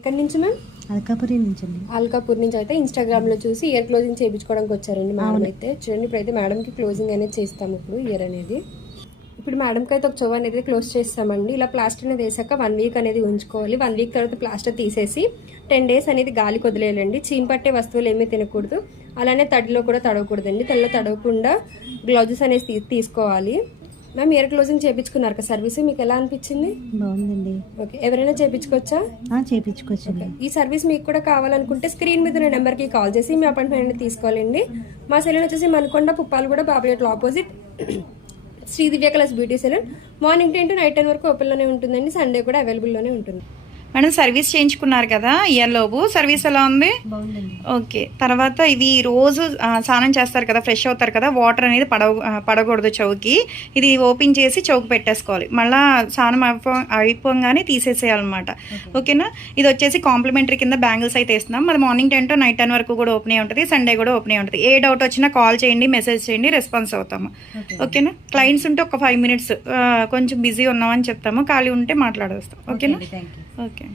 ఎక్కడి నుంచి మ్యామ్? అల్కాపూర్ నుంచి అండి. అల్కాపూర్ నుంచి అయితే ఇన్స్టాగ్రామ్ లో చూసి ఇయర్ క్లోజింగ్ చేయించుకోవడానికి వచ్చారండి మేడం అయితే. చూడండి ఇప్పుడైతే మేడంకి క్లోజింగ్ అనేది చేస్తాము ఇప్పుడు ఇయర్ అనేది. ఇప్పుడు మేడంకి అయితే ఒక చెవు అనేది క్లోజ్ చేస్తామండి. ఇలా ప్లాస్టర్ అనేది వేసాక 1 వీక్ అనేది ఉంచుకోవాలి. 1 వీక్ తర్వాత ప్లాస్టర్ తీసేసి 10 డేస్ అనేది గాలికి వదిలేయాలండి. చీమ్ పట్టే వస్తువులు ఏమీ తినకూడదు, అలానే తడిలో కూడా తడవకూడదండి. తడిలో తడవకుండా గ్లౌజెస్ అనేది తీసుకోవాలి. మ్యామ్ ఇయర్ క్లోజింగ్ చేయించుకున్నారు కదా సర్వీస్, మీకు ఎలా అనిపించింది? బాగుందండి. ఓకే, ఎవరైనా చేయించుకోవచ్చా? చేయించుకోవచ్చు. ఈ సర్వీస్ మీకు కూడా కావాలనుకుంటే స్క్రీన్ మీద ఉన్న నెంబర్కి కాల్ చేసి మీ అపాయింట్మెంట్ అనేది తీసుకోవాలండి. మా సెలూన్ వచ్చేసి మనకొండ పుప్పాలగూడ బాబులేట్ల opposite Sri Divya colours beauty salon. Morning 10 to night 10 వరకు ఓపెన్లోనే ఉంటుందండి. సండే కూడా అవైలబుల్లోనే ఉంటుంది. మేడం సర్వీస్ చేయించుకున్నారు కదా ఇయర్ లోపు, సర్వీస్ ఎలా ఉంది? ఓకే. తర్వాత ఇది రోజు స్నానం చేస్తారు కదా, ఫ్రెష్ అవుతారు కదా, వాటర్ అనేది పడకూడదు చౌకి. ఇది ఓపెన్ చేసి చౌకి పెట్టేసుకోవాలి, మళ్ళీ స్నానం అయిపోగానే తీసేసేయాలన్నమాట. ఓకేనా? ఇది వచ్చేసి కాంప్లిమెంటరీ కింద బ్యాంగిల్స్ అయితే ఇస్తున్నాం. మరి మార్నింగ్ 10 to నైట్ 10 వరకు కూడా ఓపెన్ ఉంటుంది, సండే కూడా ఓపెన్ ఉంటుంది. ఏ డౌట్ వచ్చినా కాల్ చేయండి, మెసేజ్ చేయండి, రెస్పాన్స్ అవుతాము. ఓకేనా? క్లయింట్స్ ఉంటే ఒక 5 minutes కొంచెం బిజీ ఉన్నామని చెప్తాము, ఖాళీ ఉంటే మాట్లాడేస్తాం. ఓకేనా? ఓకే.